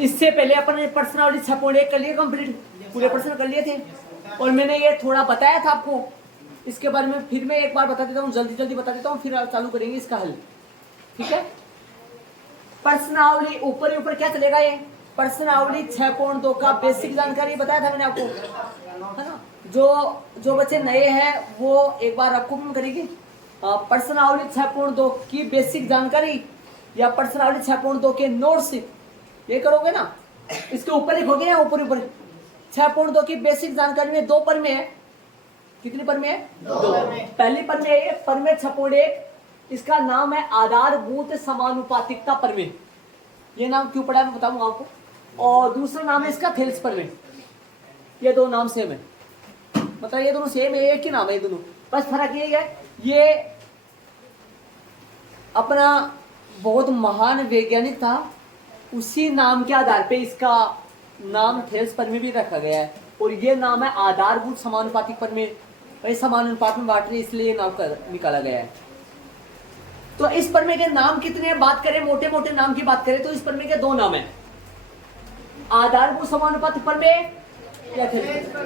इससे पहले अपन ने प्रश्नावली 6.1 कर लिए कंप्लीट, पूरे प्रश्न कर लिए थे और मैंने ये थोड़ा बताया था आपको। इसके बारे में फिर मैं एक बार बता देता हूँ, जल्दी जल्दी बता देता हूँ, फिर चालू करेंगे इसका हल। ठीक है, प्रश्नावली ऊपर ही ऊपर क्या चलेगा, ये प्रश्नावली 6.2 का बेसिक जानकारी बताया था मैंने आपको, है ना। जो बच्चे नए हैं वो एक बार आपको भी करेंगे प्रश्नावली 6.2 की बेसिक जानकारी या प्रश्नावली 6.2 के नोट्स ये करोगे ना, इसके ऊपर लिखोगे या ऊपर ऊपर 6.2 की बेसिक जानकारी में 2 पर में है। कितनी पर में है? 2। पहली पर में है परमेय 6.1, इसका नाम है आधारभूत समानुपातिकता परमेय। ये नाम क्यों पड़ा मैं बताऊंगा आपको। और दूसरा नाम है इसका थेल्स परमेय। ये दो नाम सेम है, मतलब ये दोनों सेम है, एक ही नाम है ये दोनों, बस फर्क ये है ये अपना बहुत महान वैज्ञानिक था, उसी नाम के आधार पे इसका नाम थेल्स परमेय भी रखा गया है। और ये नाम है आधारभूत समानुपातिक परमेय, भाई समानुपात में बांट रहे इसलिए नाम निकाला गया है। तो इस परमेय के नाम कितने बात करें, मोटे मोटे नाम की बात करें तो इस परमेय के 2 नाम है, आधारभूत समानुपातिक परमेय या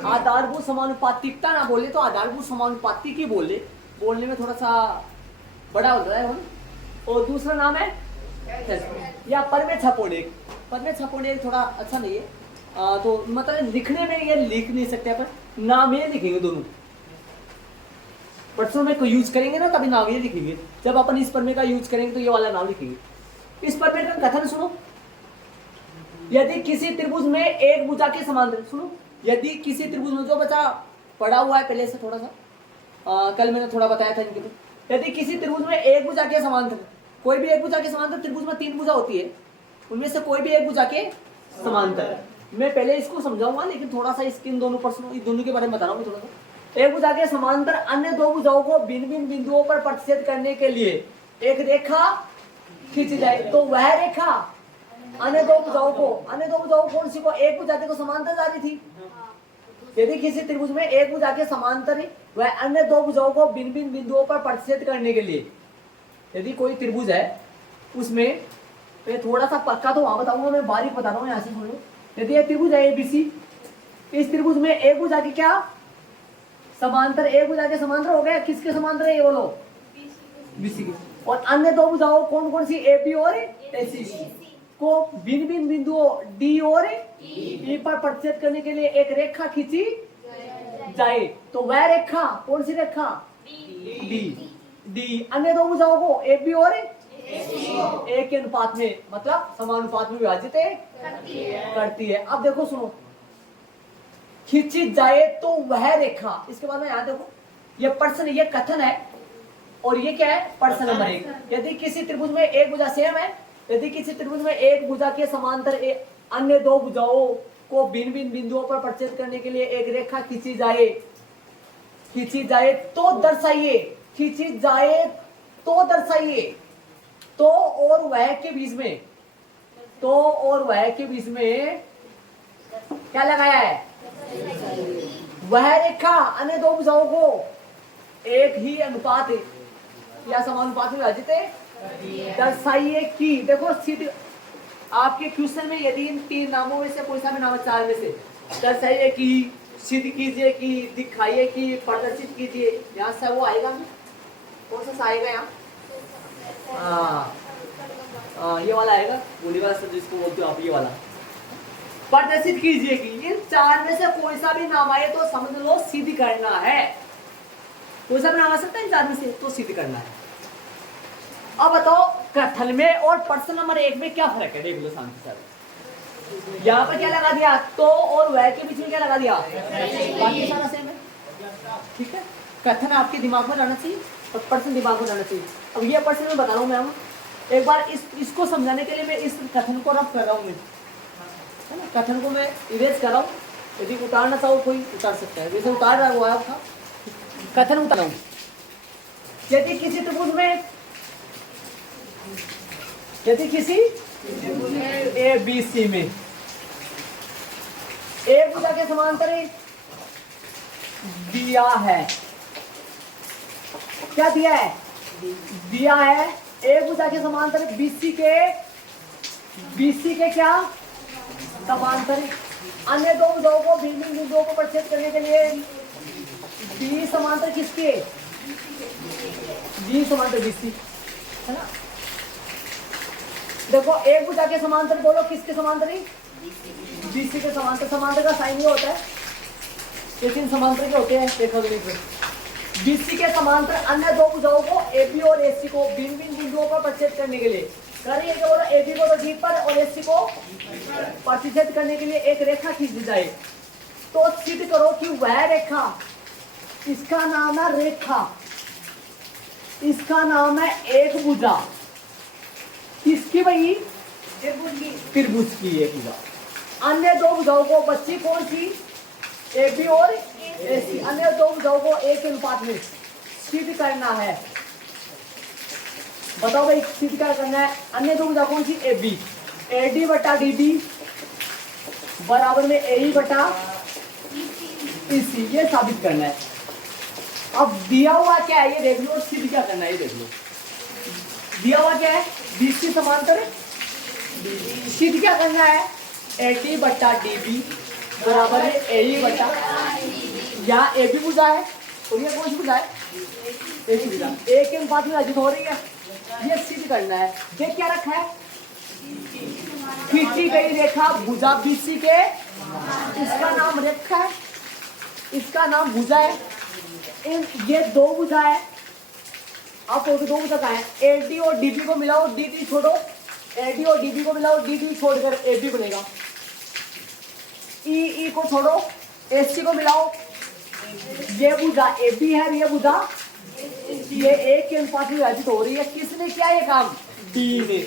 आधारभूत समानुपातिकता ना बोले तो आधारभूत समानुपातिक ही बोले, बोलने में थोड़ा सा बड़ा हो रहा है। और दूसरा नाम है या परमेय 6.1। परमेय 6.1 थोड़ा अच्छा नहीं है, तो मतलब लिखने में ये लिख नहीं सकते अपन, नाम ये लिखेंगे दोनों प्रश्नों में को यूज करेंगे ना, तभी नाम ये लिखेंगे। जब अपन इस परमेय का यूज करेंगे तो ये वाला नाम लिखेंगे। इस परमेय का कथन सुनो, यदि किसी त्रिभुज में एक भुजा के समांतर, सुनो, यदि किसी त्रिभुज में, जो बच्चा पढ़ा हुआ है पहले से थोड़ा सा कल मैंने थोड़ा बताया था इनके लिए, यदि किसी त्रिभुज में एक भुजा के समांतर, कोई भी एक भुजा के समांतर, त्रिभुज में 3 भुजा होती है, उनमें से कोई भी एक भुजा के समांतर, मैं पहले इसको समझाऊंगा लेकिन थोड़ा सा इसके इन दोनों प्रश्नों, इन दोनों के बारे में बता रहा हूँ थोड़ा सा। एक भुजा के समांतर अन्य 2 भुजाओं को भिन्न भिन्न बिंदुओं पर प्रतिच्छेद करने के लिए एक रेखा खींची जाए, तो वह रेखा अन्य 2 भुजाओं को कौन सी को, एक भुजा के तो समांतर जा रही थी। यदि किसी त्रिभुज में एक भुजा के समांतर है, वह अन्य 2 भुजाओं को भिन्न भिन्न बिंदुओं पर प्रतिच्छेद करने के लिए, यदि कोई त्रिभुज है उसमें, मैं थोड़ा सा पक्का तो वहां बताऊंगा, मैं बारीक बता रहा हूँ यहाँ से सुनो। यदि यह त्रिभुज है ABC, इस त्रिभुज में एक भुजा के क्या समांतर, एक भुजा के समांतर हो गया, किसके समांतर है ये बोलो, BC के। और अन्य 2 भुजाओं कौन कौन सी, AB और AC को भिन्न भिन्न बिंदुओं D और E पर प्रतिच्छेद करने के लिए एक रेखा खींची जाए, तो वह रेखा कौन सी रेखा, D। अन्य 2 भुजाओं को AB और एक के अनुपात में, मतलब समानुपात में विभाजित करती है। अब देखो सुनो, खींची जाए तो वह रेखा, इसके बाद में यहाँ देखो, ये प्रश्न, ये कथन है और ये क्या है, प्रश्न नंबर 1। यदि किसी त्रिभुज में एक भुजा सेम है, यदि किसी त्रिभुज में एक भुजा के समांतर अन्य 2 भुजाओं को भिन्न भिन्न बिंदुओं पर प्रतिच्छेद करने के लिए एक रेखा खींची जाए तो दर्शाइए, खींची जाए तो दर्शाइए, तो और वह के बीच में, तो और वह के बीच में क्या लगाया है, वह रेखा अन्य 2 भुजाओं को एक ही अनुपात या समानुपात में विभाजित दर्शाइए कि, देखो सीधे आपके क्वेश्चन में यदि इन 3 नामों में से कोई सा भी नाम है 4 में से, दर्शाइए कि, सिद्ध कीजिए कि, दिखाइए कि, प्रदर्शित कीजिए, यहाँ से वो आएगा, कौन सा आएगा यहाँ, ये वाला आएगा, गोली वाला शब्द जिसको बोलते हो आप, ये वाला प्रदर्शित कीजिए कि, इन 4 में से कोई सा भी नाम आए तो समझ लो सिद्ध करना है, कोई सा भी नाम आ सकता है इन 4 में से तो सिद्ध करना है। अब बताओ कथन में और प्रश्न नंबर 1 में क्या फर्क है, देख लो शांति से। यहाँ पर क्या लगा दिया, तो और वह के बीच में क्या लगा दिया, बाकी सारा सेम है। ठीक है, कथन आपके दिमाग में रहना चाहिए और प्रश्न दिमाग में रहना चाहिए। अब ये प्रश्न मैं बता रहा हूँ, मैं एक बार इसको समझाने के लिए मैं इस कथन को रफ कर रहा हूँ, है ना, कथन को मैं इरेज कर रहा हूँ, यदि उतारना चाहो कोई उतार सकता है, वैसे उतार रहा हुआ था, कथन उतार रहा हूँ। यदि किसी त्रिभुज में, यदि किसी ABC में एक भुजा के समांतर दिया है, क्या दिया है, दिया है एक भुजा के समांतर BC के क्या समांतर अन्य दो भुजाओं को भिन्न भिन्न बिंदुओं को प्रतिच्छेद करने के लिए बी समांतर किसके, बी समांतर बीसी, है ना। देखो एक भुजा के समांतर बोलो, किसके समांतर ही, बीसी के समांतर। समांतर का साइन ये होता है, लेकिन समांतर के होते हैं, देखो बीसी के समांतर अन्य दो भुजाओं को एबी और एसी को भिन्न भिन्न बिंदुओं पर प्रतिच्छेद करने के लिए करिए कि बोलो एबी को तो डी पर और एसी को प्रतिच्छेद करने के लिए एक रेखा खींच दी जाए। तो सिद्ध करो कि वह रेखा, इसका नाम है रेखा, इसका नाम है एक भुजा, किसकी भाई, त्रिभुज की एक भुजा। अन्य दो भुजाओं को, बच्ची कौन सी, एबी और एसी, अन्य दो भुजाओं को एक अनुपात में सिद्ध करना है। बताओ भाई सिद्ध क्या करना है। अन्य दो भुजा कौन सी, एबी, एडी बटा डीबी बराबर में एई बटा ईसी, ये साबित करना है। अब दिया हुआ क्या है ये देख लो, सिद्ध क्या करना है ये देख लो। दिया हुआ क्या है, बीसी समांतर, सिद्ध क्या करना है, एटी बटा डीबी बराबर है एई बटा, यहाँ ए भी भुजा है और ये कौन सी भुजा है, एक ही भुजा, एक के अनुपात में अर्जित हो रही है, ये सिद्ध करना है। देख क्या रखा है, खींची गई रेखा भुजा बीसी के, इसका नाम रेखा है, इसका नाम भुजा है। ये दो भुजा है, आप दो भुजा का है, एडी और डीबी को मिलाओ, डी छोड़ो, एडी और डीबी को मिलाओ, डी छोड़कर एबी बनेगा। ई को छोड़ो, एसी को मिलाओ, ये भुजा एबी है, ये भुजा, ये एक के अनुपात में विभाजित हो रही है। किसने किया ये काम, डी ने।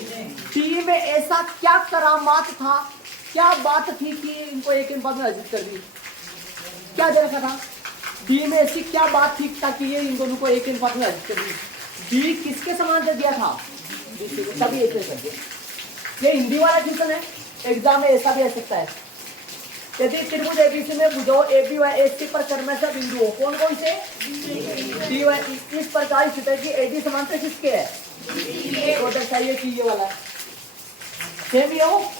डी में ऐसा क्या करामात था, क्या बात थी कि इनको एक के अनुपात में विभाजित कर दी, क्या दे रखा था डी में, ऐसी क्या बात थी ताकि ये इन दोनों को एक के अनुपात में विभाजित कर दी। डी किसके समांतर दिया था, तभी ऐसे कर दिया। ये हिंदी वाला क्वेश्चन है, एग्जाम में ऐसा भी आ सकता है। यदि त्रिभुज एबीसी में भुजाओं एबी व एसी पर क्रमशः बिंदु हो, कौन कौन से, डी व इस प्रकार स्थित है कि एडी समांतर किसके है, तो दर्शाइए कि ये वाला सेम ये हो।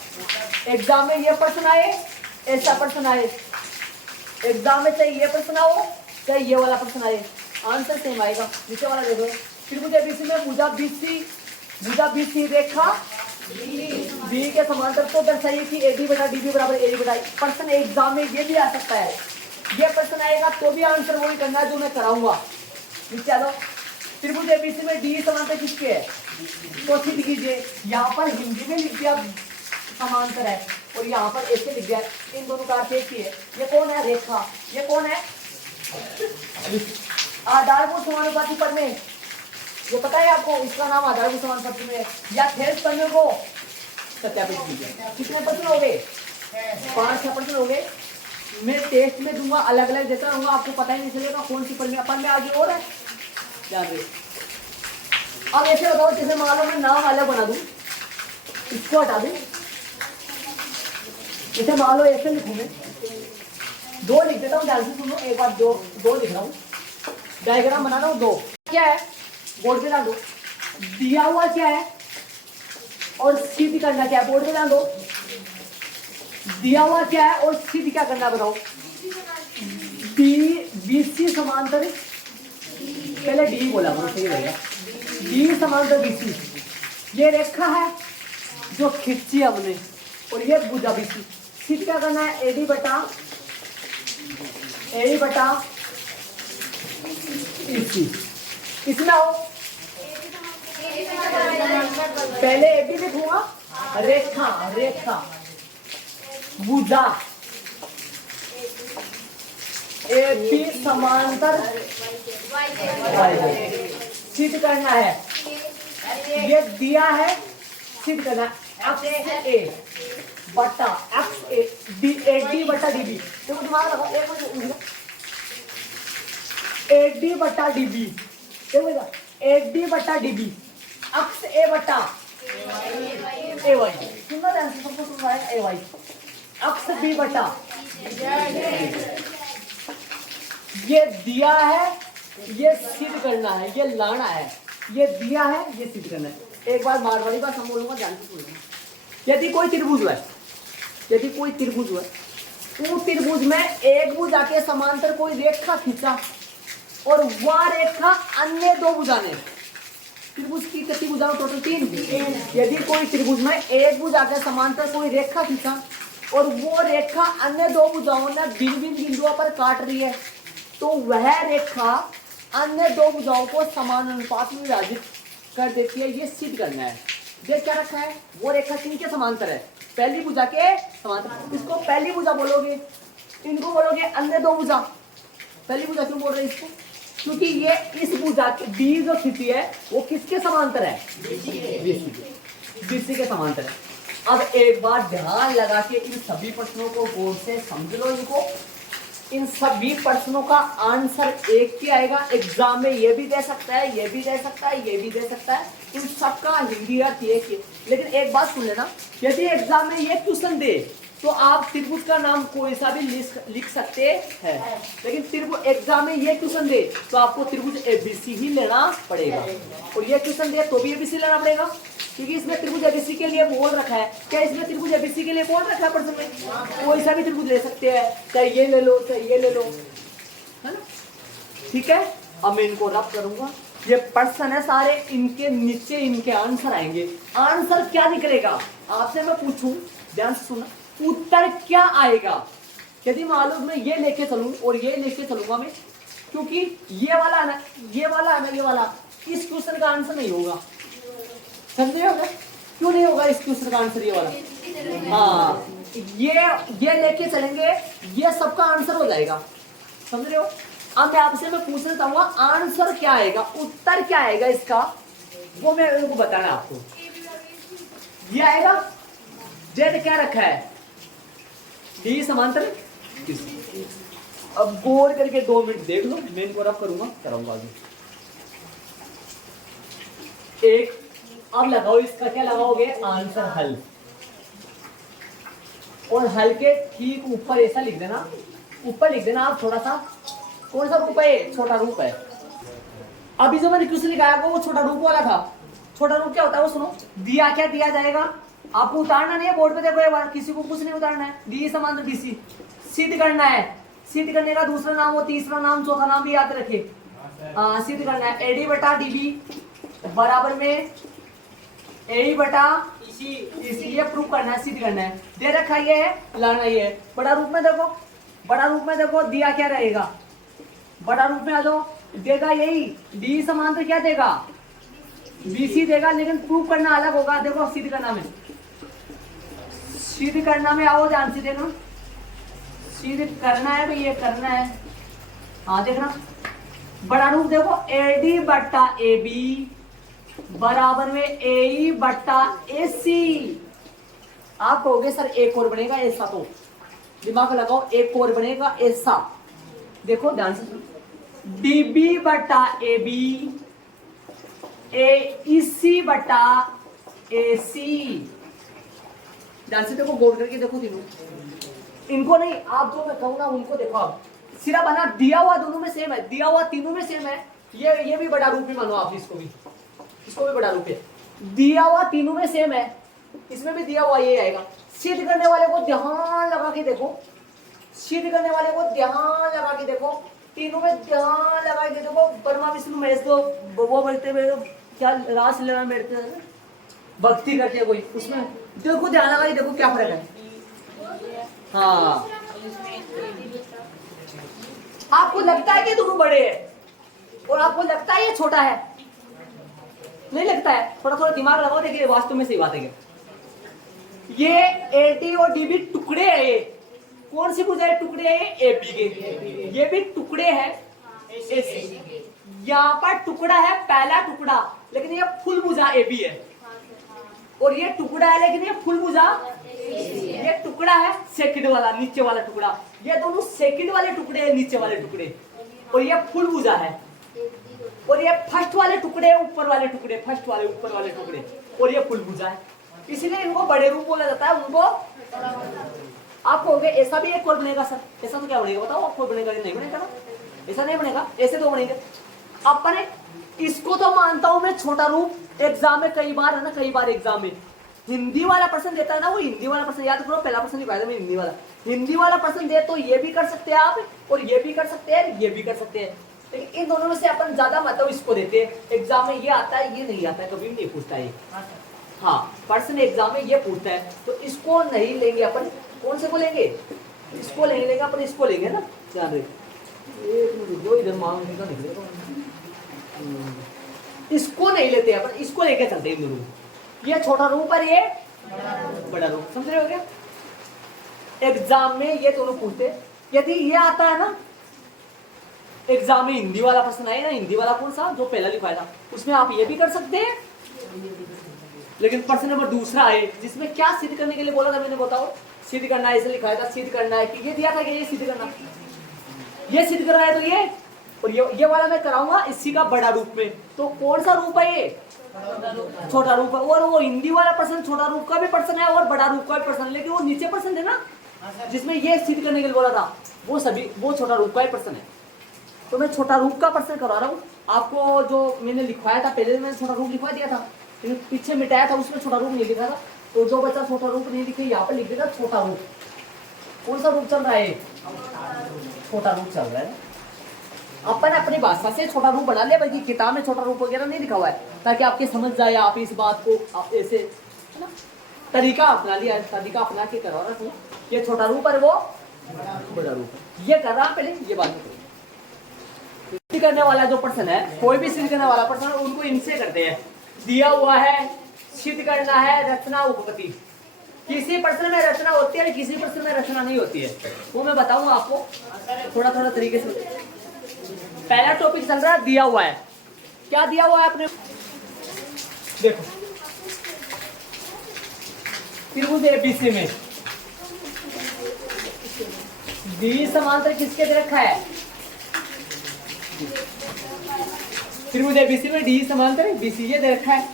एग्जाम में ये प्रश्न आए, ऐसा प्रश्न आए, एग्जाम में चाहे ये प्रश्न आओ चाहे ये वाला प्रश्न आए, आंसर सेम आएगा। नीचे वाला देखो, त्रिभुज एबीसी में भुजा बीसी रेखा बी के समांतर तो दर्शाइए कि एडी बटा डीबी बराबर ए बटा। प्रश्न एग्जाम में ये भी आ सकता है, ये प्रश्न आएगा तो भी आंसर वही करना है जो मैं कराऊंगा। नीचे आ जाओ, त्रिभुज एबीसी में डी समांतर किसके है, तो सिद्ध कीजिए। यहाँ पर हिंदी में लिख दिया समांतर है और यहाँ पर ऐसे लिख दिया, इन दोनों का अर्थ एक ही है। ये कौन है, रेखा, ये कौन है, आधारभूत समानुपाती प्रमेय, ये पता है आपको, इसका नाम आधारभूत समानुपाती प्रमेय या थेल्स प्रमेय को सत्यापित कीजिए। कितने प्रश्न हो गए, 5-6 प्रश्न हो गए। मैं टेस्ट में दूंगा, अलग अलग देता रहूंगा, आपको पता ही नहीं चलेगा कौन सी प्रमेय अपन में आगे और है, ध्यान रहे। अब ऐसे बताओ, जैसे मान लो मैं नाम अलग बना दूं, इसको हटा दूं, जैसे मान लो ऐसे लिखूं मैं, 2 लिख देता हूँ, ध्यान से सुनो, एक बार 2 लिख रहा हूँ, डायग्राम बना रहा हूँ 2, क्या है बोर्ड पे डाल दो, दिया हुआ क्या है और सिद्ध करना क्या है, बोर्ड पे डाल दो, दिया हुआ क्या है और सिद्ध क्या करना बताओ। बीसी समांतर, पहले डी बोला करो सही रहेगा, डी समांतर बीसी, ये रेखा है जो खींची हमने और ये भुजा बीसी। सिद्ध क्या करना है, एडी बटा इसी, इसमें आओ, पहले एबी लिखूंगा, रेखा भुजा एबी समांतर सिद्ध करना है, ये दिया है, सिद्ध करना है, एक्स ए बटा एक्स ए डी एडी बटा डीबी, तो दिमाग लगाओ, एक मिनट, एडी बटा डीबी, एडी बटा डीबी, एक्स ए बटा ए वाई, सुनना ध्यान से, सबको सुन रहा है, ए वाई, एक्स बी बटा, ये दिया है, ये सिद्ध करना है, ये लाना है, ये दिया है, ये सिद्ध करना है। एक बार मारवाड़ी बात हम बोलूंगा, ध्यान से सुनना। यदि कोई त्रिभुज है, यदि कोई त्रिभुज है, वो त्रिभुज में एक भुजा के समांतर कोई रेखा खींचा और वह रेखा अन्य दो भुजा ने, त्रिभुज की कितनी भुजा टोटल 3, यदि कोई त्रिभुज में एक भुजा के समांतर कोई रेखा खींचा और वो रेखा अन्य दो भुजाओं ने भिन्न भिन्न बिंदुओं पर काट रही है, तो वह रेखा अन्य दो भुजाओं को समान अनुपात में विभाजित कर देती है। ये सिद्ध करना है। देख क्या रखा है, वो रेखा किनके समांतर है, पहली भुजा के समांतर। इसको पहली भुजा बोलोगे, इनको बोलोगे अन्य दो भुजा। पहली भुजा क्यों बोल रहे हैं इसको, क्योंकि ये इस भुजा की डी जो स्थिति है वो किसके समांतर है, बीसी के समांतर है। अब एक बार ध्यान लगा के इन सभी प्रश्नों को गौर से समझ लो। इनको, इन सभी प्रश्नों का आंसर एक ही आएगा। एग्जाम में ये भी दे सकता है, ये भी दे सकता है, ये भी दे सकता है। इन सबका हिंदी अर्थ एक ही। लेकिन एक बात सुन लेना, यदि एग्जाम में ये क्वेश्चन दे तो आप त्रिभुज का नाम कोई सा भी लिख सकते हैं, लेकिन त्रिभुज एग्जाम में ये क्वेश्चन दे तो आपको त्रिभुज एबीसी ही लेना पड़ेगा। और ये क्वेश्चन दे तो भी एबीसी लेना पड़ेगा, क्योंकि इसमें त्रिभुज एबीसी के लिए बोल रखा है। क्या इसमें त्रिभुज एबीसी के लिए बोल रखा है प्रश्न में? कोई सा भी त्रिभुज ले सकते हैं, चाहे ये ले लो चाहे ये ले लो, है ना। ठीक है, अब मैं इनको रब करूंगा। ये प्रश्न है सारे, इनके नीचे इनके आंसर आएंगे। आंसर क्या निकलेगा आपसे मैं पूछूं, ध्यान से सुनना, उत्तर क्या आएगा। यदि मालूम मैं ये लेके चलूं और ये लेके चलूंगा मैं, क्योंकि ये वाला है ना, ये वाला है ना, ये वाला, इस क्वेश्चन का आंसर नहीं होगा। समझ होगा क्यों नहीं होगा इस क्वेश्चन का आंसर ये वाला? हाँ, ये लेके चलेंगे, ये सबका आंसर हो जाएगा। समझ रहे हो? अब मैं आपसे मैं पूछना चाहूंगा आंसर क्या आएगा, उत्तर क्या आएगा इसका, वो मैं उनको बताना आपको। ये आएगा, जेड क्या रखा है, डी समांतर। अब गौर करके 2 मिनट देख लो, मैं इनको रब करूंगा, कराऊंगा आगे। एक अब लगाओ, इसका क्या लगाओगे, आंसर हल। और हल के ठीक ऊपर ऐसा लिख देना, ऊपर लिख देना आप थोड़ा सा, कौन सा रूप है, छोटा रूप है। अभी जो मैंने क्वेश्चन लिखाया वो छोटा रूप वाला था। छोटा रूप क्या होता है वो सुनो। दिया क्या दिया जाएगा, आपको उतारना नहीं है, बोर्ड पे देखो एक बार, किसी को कुछ नहीं उतारना है। डी समांतर बीसी सिद्ध करना है। सिद्ध करने का दूसरा नाम हो, तीसरा नाम, चौथा नाम भी याद रखे। सिद्ध करना है, एडी बटा डीबी बराबर में ए बटा इसी, ये प्रूव करना है, सिद्ध करना है। दे रखा ये है, लाना ये है। बड़ा रूप में देखो, बड़ा रूप में देखो, दिया क्या रहेगा, बड़ा रूप में आ जाओ, देगा यही, डी समांतर क्या देगा, बीसी देगा, लेकिन प्रूव करना अलग होगा। देखो सिद्ध करना में, सिद्ध करना में आओ, ध्यान से देखना, सिद्ध करना है तो ये करना है। हाँ देखना, बड़ा रूप देखो, एडी बट्टा ए बी बराबर में ए बट्टा ए सी। आप कहोगे सर एक और बनेगा ऐसा, तो दिमाग लगाओ, एक और बनेगा ऐसा। देखो ध्यान से, डीबी बट्टा ए बी ए सी बट्टा ए सी। ध्यान से देखो, गौर करके देखो तीनों, इनको नहीं, आप जो मैं कहूँ ना उनको देखो। आप सिरा बना, दिया हुआ दोनों में सेम है, दिया हुआ तीनों में सेम है। ये भी बड़ा रूप ही मानो आप, इसको भी बड़ा रूप है, दिया हुआ तीनों में सेम है, इसमें भी दिया हुआ ये आएगा। सिद्ध करने वाले को ध्यान लगा के देखो, सिद्ध करने वाले को ध्यान लगा के देखो, तीनों में ध्यान लगा के देखो। ब्रह्मा विष्णु महेश तो वो बोलते हुए क्या रास लीला में बैठते हैं, भक्ति करते हैं कोई, उसमें देखो ध्यान लगा के देखो क्या फर्क है। हाँ, आपको लगता है कि दोनों बड़े हैं और आपको लगता है ये छोटा है, नहीं लगता है। थोड़ा थोड़ा दिमाग लगाओ, देखिए वास्तव में सही बात है। ये एडी और डीबी टुकड़े हैं, ये कौन सी भुजा है, टुकड़े हैं एबी के, ये भी टुकड़े हैं एसी। यहाँ पर टुकड़ा है पहला टुकड़ा, लेकिन ये फुल भुजा एबी है, और ये टुकड़ा है लेकिन ये फुल भुजा, ये टुकड़ा है सेकंड वाला, नीचे वाला टुकड़ा, ये दोनों सेकंड वाले टुकड़े हैं, नीचे वाले टुकड़े, और ये फुल भुजा है। और ये फर्स्ट वाले टुकड़े, ऊपर वाले टुकड़े, फर्स्ट वाले ऊपर वाले टुकड़े, और ये फुल भुजा है, इसलिए इनको बड़े रूप बोला जाता है। उनको आप कहोगे ऐसा भी एक और बनेगा सर, ऐसा तो क्या बनेगा बताओ, आपको बनेगा कि नहीं बनेगा ना, ऐसा नहीं बनेगा, ऐसे तो बनेंगे। अपने इसको तो मानता हूं मैं छोटा रूप, एग्जाम में कई बार है ना, कई बार एग्जाम में हिंदी वाला प्रश्न देता है ना, वो हिंदी वाला प्रश्न याद करो, पहला प्रश्न लिखवाया था मैं हिंदी वाला। हिंदी वाला प्रश्न दे तो ये भी कर सकते हैं आप, और ये भी कर सकते हैं, ये भी कर सकते हैं, लेकिन इन दोनों में से अपन ज्यादा मतलब इसको देते हैं। एग्जाम में ये आता है, ये नहीं आता है, कभी भी नहीं पूछता है। हाँ, प्रश्न एग्जाम में ये पूछता है, तो इसको नहीं लेंगे अपन। कौन से को लेंगे? इसको लेंगे अपन, इसको लेंगे ना। ध्यान रखिए, एक मिनट जो इधर मांग का निकलेगा, इसको नहीं लेते अपन, इसको लेके चलते हैं इन दोनों। ये छोटा रूप और ये बड़ा रूप, समझ रहे हो क्या? एग्जाम में ये दोनों पूछते। यदि ये आता है ना एग्जाम में, हिंदी वाला प्रश्न आए ना, हिंदी वाला कौन सा जो पहला लिखवाया था, उसमें आप ये भी कर सकते हैं, लेकिन प्रश्न नंबर दूसरा है जिसमें क्या सिद्ध करने के लिए बोला था मैंने, बताओ। सिद्ध करना है, ऐसे लिखाया था, सिद्ध करना है कि ये दिया था कि ये सिद्ध करना, ये सिद्ध करना है, तो ये और ये वाला मैं कराऊंगा इसी का बड़ा रूप में। तो कौन सा रूप है? ये छोटा रूप है। और वो हिंदी वाला प्रश्न छोटा रूप का भी प्रश्न है और बड़ा रूप का भी प्रश्न है, लेकिन वो नीचे प्रश्न है ना जिसमें ये सिद्ध करने के लिए बोला था, वो छोटा रूप का ही प्रश्न है। तो मैं छोटा रूप का प्रश्न करवा रहा हूँ आपको। जो मैंने लिखवाया था पहले, मैंने छोटा रूप लिखवा दिया था, लेकिन पीछे मिटाया था, उसमें छोटा रूप नहीं लिखा था। तो जो बच्चा छोटा रूप नहीं लिखे, यहाँ पर लिख देगा छोटा रूप। कौन सा रूप चल रहा है? छोटा रूप चल रहा है। अपन अपनी भाषा से छोटा रूप बना लिया, बल्कि किताब में छोटा रूप वगैरह नहीं लिखा हुआ है, ताकि आपके समझ जाए, आप इस बात को आप ऐसे, है ना, तरीका अपना लिया, तरीका अपना के करवा रहा हूँ। ये छोटा रूप है, वो बड़ा रूप है। ये कर रहा पहले, ये बात नहीं। सिद्ध करने वाला जो प्रश्न है, कोई भी सिद्ध करने वाला प्रश्न, उनको इनसे करते हैं। दिया हुआ है, सिद्ध करना है, रचना उपपत्ति। किसी प्रश्न में रचना होती है, किसी प्रश्न में रचना नहीं होती है, वो मैं बताऊंगा आपको थोड़ा थोड़ा तरीके से। पहला टॉपिक चल रहा है, दिया हुआ है। क्या दिया हुआ है अपने? देखो, त्रिभुज एबीसी में डी समांतर किसके दे रखा है? त्रिभुज एबीसी में डी समांतर बीसी ये दे रखा है।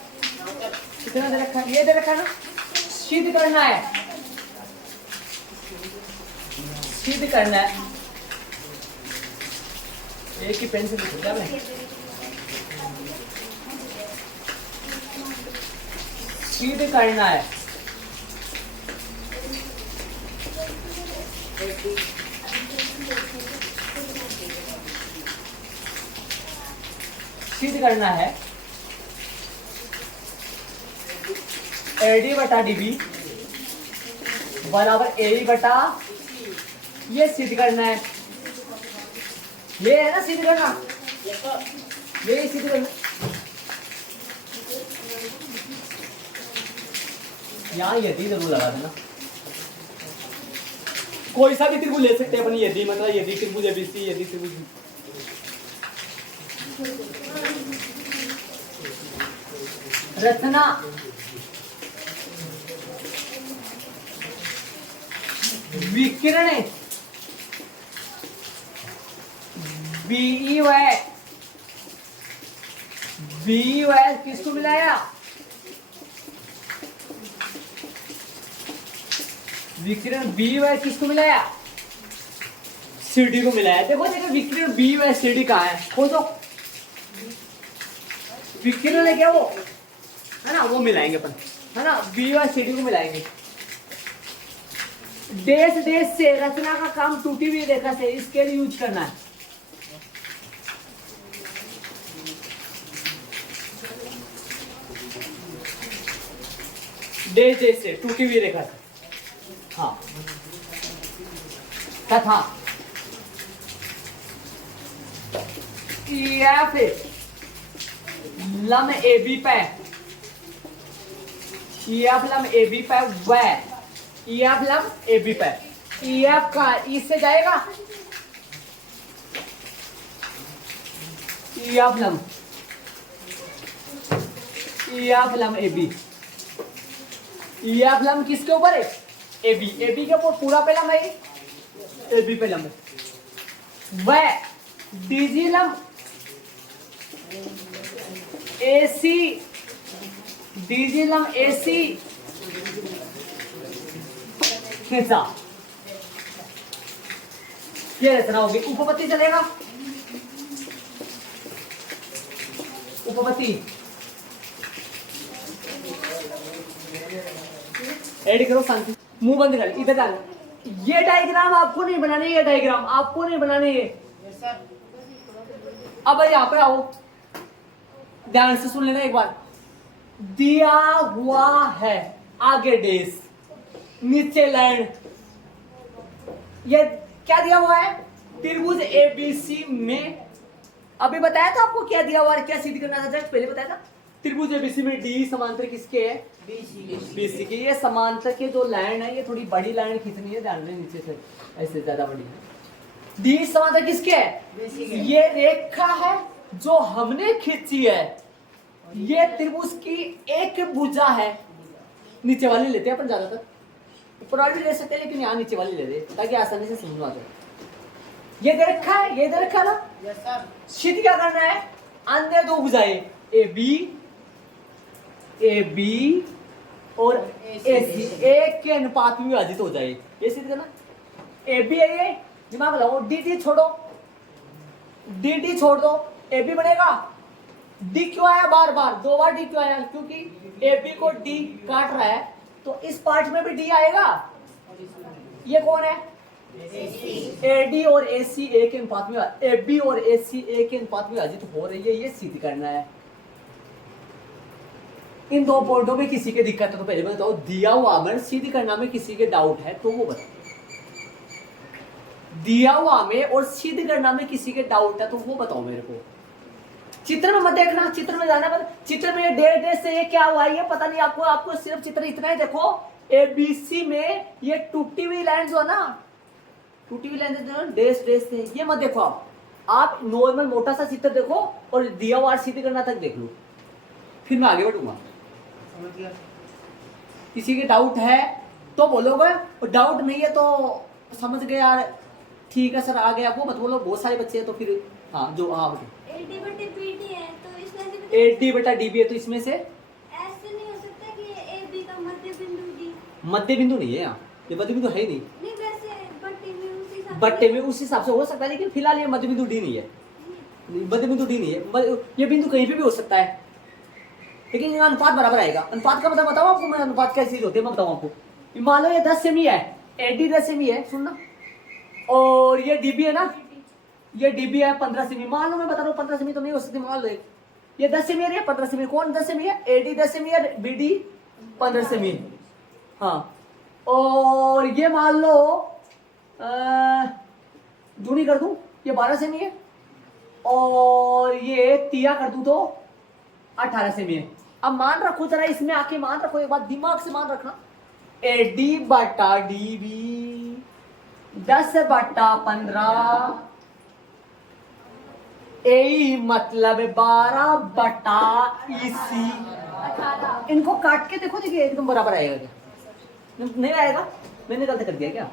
कितना दे रखा है? ये दे रखा है ना। सिद्ध करना है, सिद्ध करना है। एक ही पेन से लिख दिया मैं। सिद्ध करना है, सिद्ध करना है एडी बटा डीबी बराबर ए बटा, ये सिद्ध करना है। ये है ना सिद्ध करना, ये सिद्ध करना। यहाँ यदि जरूर लगा देना। कोई सा भी त्रिभुज ले सकते हैं अपन, यदि मतलब यदि त्रिभुज एबीसी, यदि त्रिभुज रचना विकिरण बीई वाई किसको मिलाया? विकिरण बी वाई किसको मिलाया? सीडी को मिलाया। देखो देखो, विकिरण बी वाई सीडी कहाँ है? खोजो। विकिरण है क्या वो, है ना, वो मिलाएंगे अपन, है ना, बी वाई सीडी को मिलाएंगे। देश देश से रचना का काम टूटी हुई रेखा से, इसके लिए यूज करना है। देश देश से टूटी हुई रेखा से, हाँ, तथा EF लम AB पे, EF लम AB पे व EF लम AB पे, EF का इससे जाएगा, EF lump AB, EF lump किसके ऊपर है? AB, AB के ऊपर पूरा पे लम है, AB पे लम है। व DG lump AC, DG lump AC खींचा, ये रचना होगी। उपपत्ति चलेगा, उपपत्ति ऐड करो शांति, मुंह बंद कर, इधर डालो। ये डायग्राम आपको नहीं बनाने, ये डायग्राम आपको नहीं बनाने ये। अब यहाँ पे आओ, ध्यान से सुन लेना एक बार। दिया हुआ है, आगे डेस, नीचे लाइन। ये क्या दिया हुआ है? त्रिभुज एबीसी में, अभी बताया था आपको क्या दिया हुआ है, क्या सिद्ध करना था, जस्ट पहले बताया था। त्रिभुज एबीसी में डी समांतर किसके है? बीसी के। ये समांतर के जो लाइन है, ये थोड़ी बड़ी लाइन खींचनी है, ध्यान में, नीचे से ऐसे ज्यादा बड़ी है। डी समांतर किसके है? ये रेखा है जो हमने खींची है, ये त्रिभुज की एक भुजा है। नीचे वाली लेते हैं अपन ज्यादातर, ऊपर वाली ले सकते हैं, लेकिन यहाँ नीचे वाली ले दे ताकि आसानी से समझ आ जाए। ये दे रखा है, ये दे रखा ना। Yes sir. सिद्ध क्या करना है? अन्य दो भुजाएं ए बी और AC एक के अनुपात में विभाजित हो जाए, ये सिद्ध करना। ए बी है, ये दिमाग लगाओ। डी छोड़ो, डी छोड़ दो, ए बी बनेगा। डी क्यों आया बार बार, दो बार डी क्यों आया? क्योंकि ए बी को डी काट रहा है, तो इस पार्ट में भी डी आएगा। ये कौन है? एडी और AC एक के अनुपात में, AB और AC एक के अनुपात में विभाजित हो रही है, ये सिद्ध करना है। इन दो पॉइंटों में किसी के दिक्कत है तो पहले बताओ। दिया हुआ में सिद्ध करना में किसी के डाउट है तो वो बताओ। दिया हुआ में और सिद्ध करना में किसी के डाउट है तो वो बताओ मेरे को। चित्र में मत देखना, चित्र में जाना मत। चित्र में डेढ़ से ये क्या हुआ, ये पता नहीं आपको। आपको सिर्फ चित्र इतना ही देखो, ABC में ये टूटी हुई लाइन जो है ना, टूटी हुई लाइन डेस से, ये मत देखो। आप नॉर्मल मोटा सा चित्र देखो और दिया हुआ सिद्ध करना तक देख लो, फिर मैं आगे बढ़ूंगा। किसी के डाउट है तो बोलोगे, और डाउट नहीं है तो समझ गए यार, ठीक है सर आ गया, वो मत बोलो। बहुत सारे बच्चे हैं तो फिर हाँ जो हाँ AD बटे BD है तो इसमें से AD बटा DB है, तो इसमें से ऐसे नहीं हो सकता कि AB का मध्य बिंदु D। मध्य बिंदु नहीं है यहाँ, ये मध्य बिंदु है ही नहीं। नहीं वैसे बट्टे में उस हिसाब से हो सकता है, लेकिन फिलहाल ये मध्य बिंदु डी नहीं है, मध्य बिंदु डी नहीं है। ये बिंदु कहीं पे भी हो सकता है, लेकिन यहाँ अनुपात बराबर आएगा। अनुपात का मतलब बताओ आपको मैं, अनुपात कैसी होती है मैं बताऊँ आपको। मान लो ये 10 सेमी है, AD 10 सेमी है, सुनना, और ये DB है ना, ये DB है 15 सेमी। मान लो मैं बता रहा हूँ 15 सेमी तो नहीं हो सकती, मान लो ये 10 सेमी है, ये 15 सेमी। कौन 10 सेमी है? AD 10 सेमी है, BD 15 सेमी। हाँ, और ये मान लो दूनी कर दूं, ये 12 सेमी है, और ये तिया कर दूं तो 18 सेमी है। अब मान रखो जरा, इसमें आके मान रखो एक बात, दिमाग से मान रखना। AD बटा DB 10 बटा 15, AE मतलब 12 बटा EC। इनको काट के देखो, देखिए एकदम बराबर आएगा क्या? नहीं आएगा, मैंने गलत कर दिया क्या?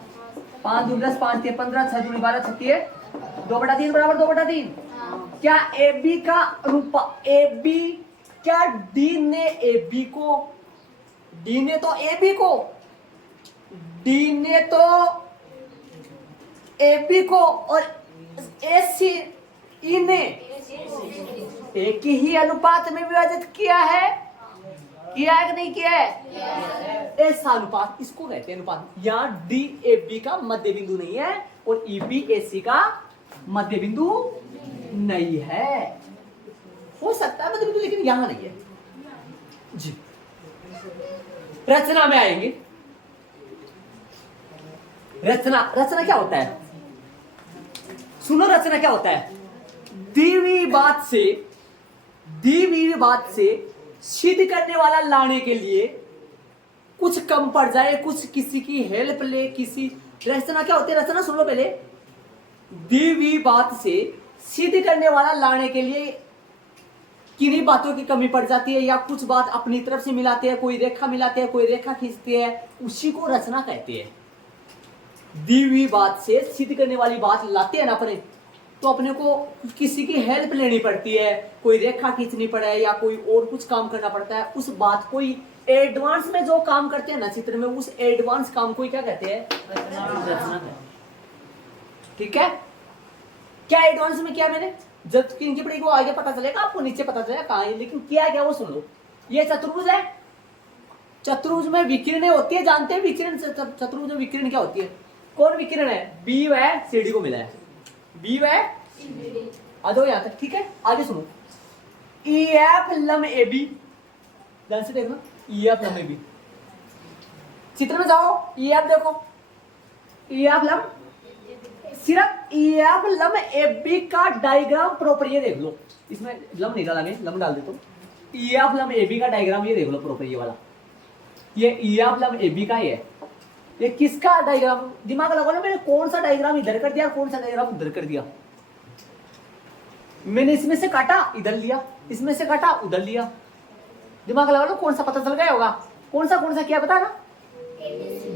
5 दूनी 10, 5 3 15, 6 दूनी 12, 36, 2/3 बराबर 2/3। क्या AB का रूप, AB क्या D ने AB को, D ने तो AB को, D ने तो AB को, और AC E ने एक ही अनुपात में विभाजित किया है, किया है कि नहीं किया है? ऐसा अनुपात इसको कहते हैं अनुपात। यहाँ DAB का मध्य बिंदु नहीं है और EBAC का मध्य बिंदु नहीं है। हो सकता है मध्य बिंदु, लेकिन यहां नहीं है जी। रचना में आएंगे। रचना क्या होता है? सुनो, रचना क्या होता है? दी हुई बात से सिद्ध करने वाला लाने के लिए कुछ कम पड़ जाए, कुछ किसी की हेल्प ले, किसी। रचना क्या होती है? रचना सुन लो पहले। दी हुई बात से सिद्ध करने वाला लाने के लिए किन्हीं बातों की कमी पड़ जाती है, या कुछ बात अपनी तरफ से मिलाते हैं, कोई रेखा मिलाते हैं, कोई रेखा खींचते हैं, उसी को रचना कहते हैं। दी हुई बात से सिद्ध करने वाली बात लाते हैं ना अपने, तो अपने को किसी की हेल्प लेनी पड़ती है, कोई रेखा खींचनी पड़े या कोई और कुछ काम करना पड़ता है। उस बात को ही एडवांस में जो काम करते हैं ना चित्र में, उस एडवांस काम को ही क्या कहते हैं? रचना। ठीक है? क्या एडवांस में किया मैंने? जब इनकी पढ़ेगी वो आगे पता चलेगा आपको, नीचे पता चलेगा कहाँ है, लेकिन क्या क्या वो सुन लो। ये चतुर्भुज है, चतुर्भुज में विकिरण होती है, जानते हैं विकिरण चतुर्भुज में विकिरण क्या होती है? कौन विकिरण है? बी व सी डी को मिला है, बी व आ जाओ यहां तक, ठीक है। आगे सुनो, ई एफ लम ए बी, ध्यान से देखना, ई एफ लम ए बी, चित्र में जाओ, ई एफ देखो, ई एफ लम, सिर्फ ई एफ लम ए बी का डायग्राम प्रॉपर ये देख लो, इसमें लम नहीं डालेंगे, लम डाल देता हूं। ई एफ लम ए बी का डायग्राम ये देख लो प्रॉपर, ये वाला, ये ई एफ लम ए बी का ही है। ये किसका डायग्राम? दिमाग लगाओ ना, मैंने कौन सा डायग्राम इधर कर दिया, कौन सा डायग्राम उधर कर दिया। मैंने इसमें से काटा इधर लिया, इसमें से काटा उधर लिया, दिमाग लगा लो, कौन सा पता चल गया होगा, कौन सा क्या पता ना।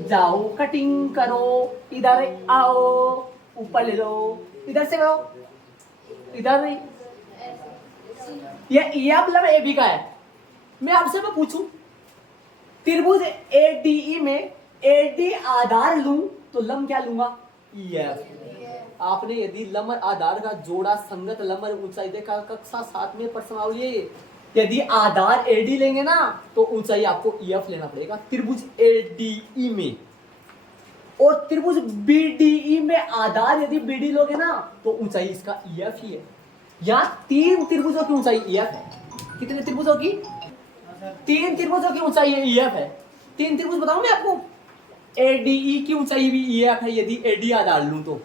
जाओ कटिंग करो, इधर आओ, ऊपर ले लो, इधर से करो, इधर ये ई एफ लम ए बी का है। मैं आपसे मैं पूछूं, त्रिभुज एडीई में एडी आधार लूं तो लम क्या लूंगा? E F. आपने यदि लम आधार का जोड़ा संगत लंब ऊंचाई देखा कक्षा 7 में प्रश्नावली, यदि आधार एडी लेंगे ना तो ऊंचाई आपको ई एफ लेना पड़ेगा त्रिभुज एडीई में, और त्रिभुज बीडीई में आधार यदि बीडी लोगे ना तो ऊंचाई इसका ई एफ ही है। यहाँ 3 त्रिभुजों की ऊंचाई ई एफ है। कितने त्रिभुजों की? 3 त्रिभुजों की ऊंचाई ई एफ है। 3 त्रिभुज बताऊं मैं आपको, एडीई की ऊंचाई भी ई एफ है यदि एडी आधार लूं तो,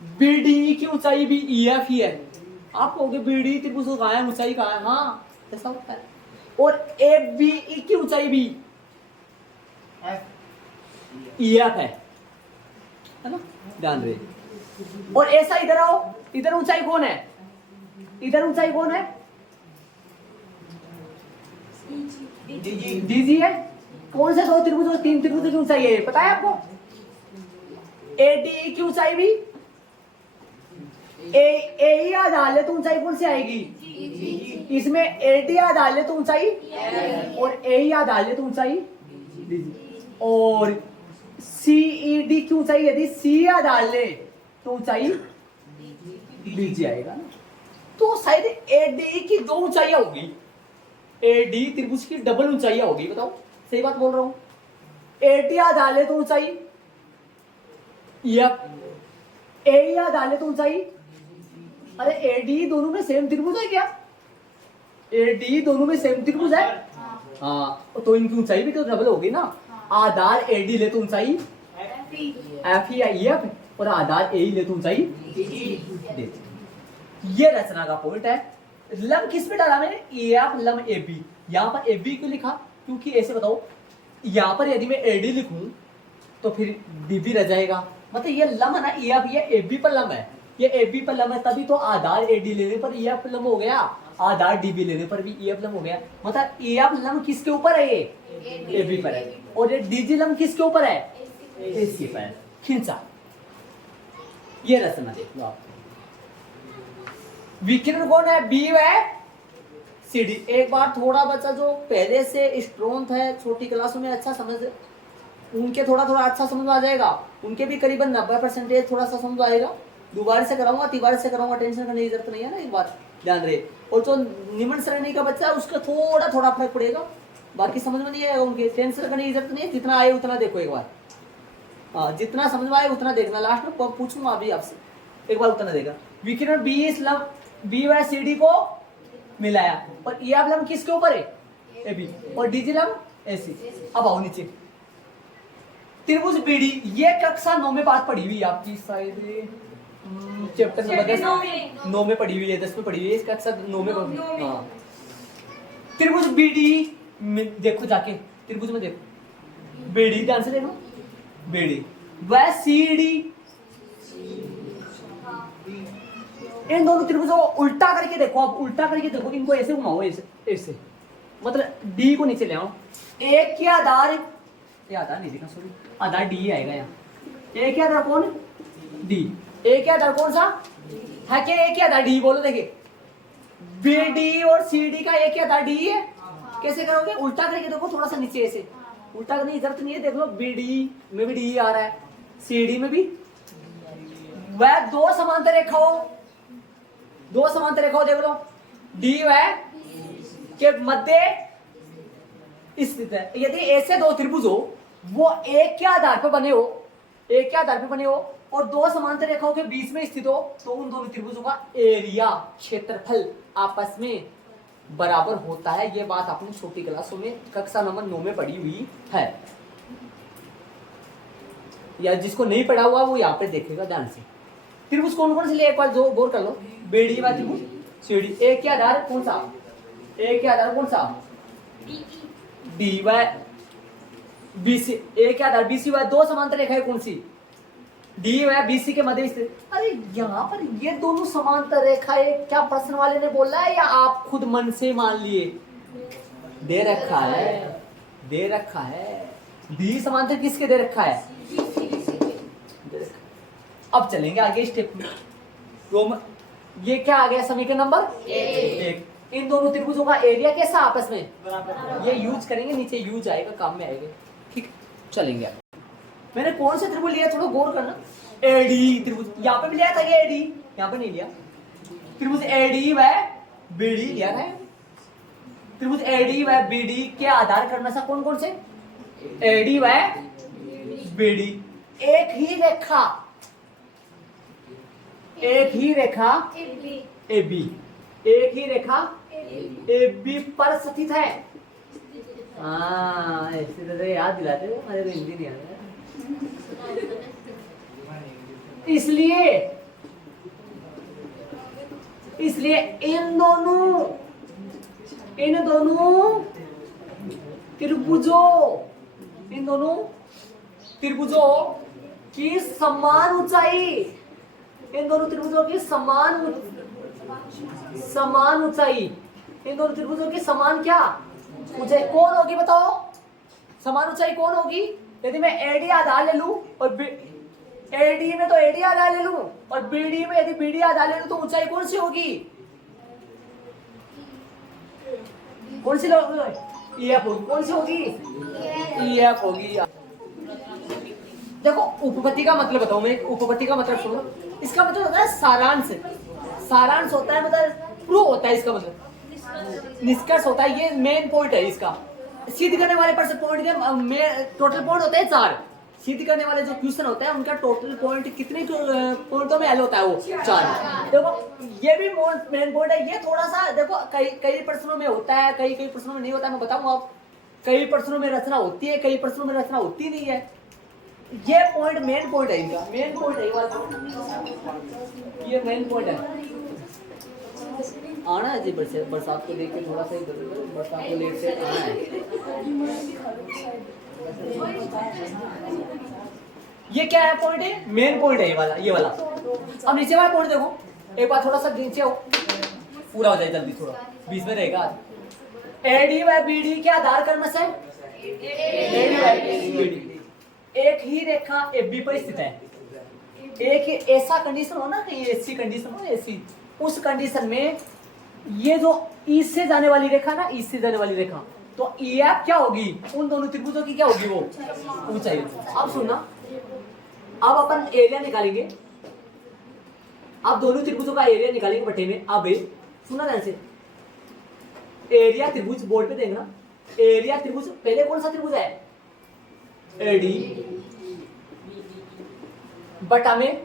बीडीई की ऊंचाई भी ई एफ ही है। आप कहोगे बीडी त्रिभुज कहाँ है, ऊंचाई कहाँ है? हाँ ऐसा होता है। और एबीई की ऊंचाई भी ई एफ है ना, ध्यान रहे। और ऐसा इधर आओ, इधर ऊंचाई कौन है? इधर ऊंचाई कौन है? डीजी है। कौन से 2 त्रिभुज, 3 त्रिभुज की ऊंचाई है पता है आपको? एडीई की ऊंचाई भी ए आधार ले तो ऊंचाई कौन सी आएगी? इसमें एडी आधार ले तो ऊंचाई, और ए आधार ले तो ऊंचाई, और सीईडी की ऊंचाई यदि सी आधार ले तो ऊंचाई डीजी आएगा ना। तो शायद एडी की 2 ऊंचाइयां होगी, एडी त्रिभुज की डबल ऊंचाइयां होगी। बताओ सही बात बोल रहा हूं? एडी आधार ले तो ऊंचाई एफ, ए आधार ले तो ऊंचाई, अरे एडी दोनों में सेम त्रिभुज है क्या? एडी दोनों में सेम त्रिभुज है, हाँ, तो इनकी ऊंचाई भी तो डबल होगी ना। आधार एडी ले तो ऊंचाई एफ ही आई एफ, और आधार ए ले तो ऊंचाई डी। ये रचना का पॉइंट है। लम किस पे डाला मैंने? ए एफ लम ए बी। यहां पर ए बी क्यों लिखा? क्योंकि ऐसे बताओ, यहां पर यदि मैं एडी लिखूं तो फिर डी भी रह जाएगा, मतलब ये लम है ना, ए एफ ये ए बी पर लम है, ये ए बी पर लम है, तभी तो आधार ए डी लेने पर ई एफ लम हो गया, आधार डी बी लेने पर भी ई एफ लम हो गया। मतलब ए एफ लम किसके ऊपर है? ये ए बी पर है, और ये डीजी लम किसके ऊपर है? ए सी पर है। खींचा, ये रचना देख लो आप। विकिरण कौन है? बी व सी डी। एक बार थोड़ा बच्चा जो पहले से स्ट्रॉन्ग है, छोटी क्लासों में अच्छा समझ, उनके थोड़ा अच्छा समझ आ जाएगा, उनके भी करीबन 90% थोड़ा सा समझ आएगा। दोबारा से कराऊंगा, तीबार से कराऊंगा, टेंशन करने की जरूरत नहीं है ना, एक बात ध्यान रहे। और जो निम्न श्रेणी का बच्चा है उसका थोड़ा फर्क पड़ेगा, बाकी समझ में नहीं आएगा, उनके टेंशन करने की जरूरत नहीं है। जितना आए उतना देखो एक बार, हाँ जितना समझ में आए उतना देखना। लास्ट में पूछूंगा अभी आपसे, एक बार उतना देगा। विकिरण बी व सी डी को मिलाया, और ई एफ लम किसके ऊपर है? ए बी, और डीजी लम ए सी। अब आओ नीचे, त्रिभुज बीडी, ये कक्षा 9 में बात पढ़ी हुई है आपकी, शायद चैप्टर नंबर 10 9 में पढ़ी हुई है, 10 में पढ़ी हुई है, कक्षा 9 में। हाँ, त्रिभुज बीडी में देखो जाके, त्रिभुज में देखो, बीडी ध्यान से देखो, बीडी व सी डी, इन दोनों त्रिभुजों को उल्टा करके देखो, आप उल्टा करके देखो, इनको ऐसे घुमाओ, ऐसे मतलब डी को नीचे ले आओ। एक के आधार, ये आधार नहीं देखा, सॉरी, आधार डी आएगा यहाँ। एक के आधार कौन? डी। एक के आधार कौन सा है? क्या एक के आधार डी? बोलो देखिए, बी डी और सी डी का एक के आधार डी है। कैसे करोगे? उल्टा करके देखो, थोड़ा सा नीचे ऐसे, उल्टा करने की जरूरत नहीं है। देख लो, बी डी में भी डी आ रहा है, सी डी में भी। वह 2 समांतर रेखाओं, 2 समांतर रेखाओं देख लो, डी व के मध्य स्थित है। यदि ऐसे दो त्रिभुज हो, वो एक के आधार पर बने हो, एक के आधार पर बने हो और दो समांतर रेखाओं के बीच में स्थित हो, तो उन दोनों त्रिभुजों का एरिया, क्षेत्रफल आपस में बराबर होता है। ये बात आपने छोटी क्लासों में कक्षा नंबर 9 में पढ़ी हुई है, या जिसको नहीं पढ़ा हुआ वो यहाँ पे देखेगा ध्यान से। त्रिभुज कौन कौन से लिए एक बार जो गौर कर लो। बेड़ी व त्रिभुज सीढ़ी। एक के आधार कौन सा, एक के आधार कौन सा, डी व बी सी। एक के आधार बी सी व दो समांतर रेखाएं कौन सी, डी व बी सी के मध्य स्थित। अरे यहाँ पर ये दोनों समांतर रेखाएं क्या प्रश्न वाले ने बोला है या आप खुद मन से मान लिए? दे रखा है, दे रखा है। डी समांतर किसके दे रखा है? अब चलेंगे आगे स्टेप में। ये क्या आ गया समीकरण नंबर एक। इन दोनों त्रिभुजों का एरिया कैसा आपस में, ये यूज करेंगे, नीचे यूज आएगा, काम में आएगा। ठीक, चलेंगे। मैंने कौन सा त्रिभुज लिया थोड़ा गौर करना। एडी त्रिभुज, यहाँ पे भी लिया था ये एडी, यहाँ पे नहीं लिया। त्रिभुज एडी व बीडी लिया था। त्रिभुज एडी व बीडी के आधार करना सा कौन कौन से, एडी व बीडी। एक ही रेखा, एक ही रेखा ए बी, एक ही रेखा ए बी पर स्थित है। हाँ ऐसे तो याद दिलाते हो, मुझे हिंदी नहीं आता। इसलिए इसलिए इन दोनों त्रिभुजों की समान ऊंचाई, इन दोनों त्रिभुजों की समान ऊंचाई, इन दोनों त्रिभुजों की समान क्या ऊंचाई कौन होगी बताओ? समान ऊंचाई कौन होगी? यदि मैं एडी आधार ले लूं और एडी में तो एडी आधार ले लूं और बीडी में यदि बीडी आधार ले लूं, तो ऊंचाई कौन सी होगी? कौन सी ईएफ होगी? कौन सी होगी? ईएफ होगी। देखो उपपत्ति का मतलब बताऊं मैं, उपपत्ति का मतलब सुनो। इसका मतलब होता है सारांश, सारांश होता है मतलब प्रूव होता है, इसका मतलब निष्कर्ष होता है। ये मेन पॉइंट है इसका। सिद्ध करने वाले पर पॉइंट के टोटल पॉइंट होते हैं 4। सिद्ध करने वाले जो क्वेश्चन होते हैं उनका टोटल पॉइंट कितने पॉइंटों में हल होता है? वो 4। देखो ये भी मेन पॉइंट है। ये थोड़ा सा देखो कई प्रश्नों में होता है, कई प्रश्नों में नहीं होता है। मैं बताऊंगा आप, कई प्रश्नों में रचना होती है, कई प्रश्नों में रचना होती नहीं है। ये पॉइंट मेन पॉइंट है इनका, मेन पॉइंट है ये मेन पॉइंट है। आना है जी बरसात को देख के थोड़ा सा इधर उधर, बरसात को लेट से आना है। ये क्या है पॉइंट है? मेन पॉइंट है ये वाला, ये वाला। अब नीचे वाला पॉइंट देखो, एक बार थोड़ा सा नीचे हो, पूरा हो जाए जल्दी, थोड़ा बीच में रहेगा। एडी व बीडी के आधार कर्म से एडी व बीडी एक ही रेखा एबी पर स्थित है। एक ही ऐसा कंडीशन हो ना, कहीं ऐसी कंडीशन हो, ऐसी उस कंडीशन में ये जो ईस्ट से जाने वाली रेखा ना, ईस्ट से जाने वाली रेखा, तो ईएफ क्या होगी? उन दोनों त्रिभुजों की क्या होगी? वो ऊंचाई। अब सुनना, अब अपन एरिया निकालेंगे। अब दोनों त्रिभुजों का एरिया निकालेंगे बटे में। अब सुना ध्यान से, एरिया त्रिभुज बोर्ड पे देखना। एरिया त्रिभुज पहले कौन सा त्रिभुज है? एडी बटा में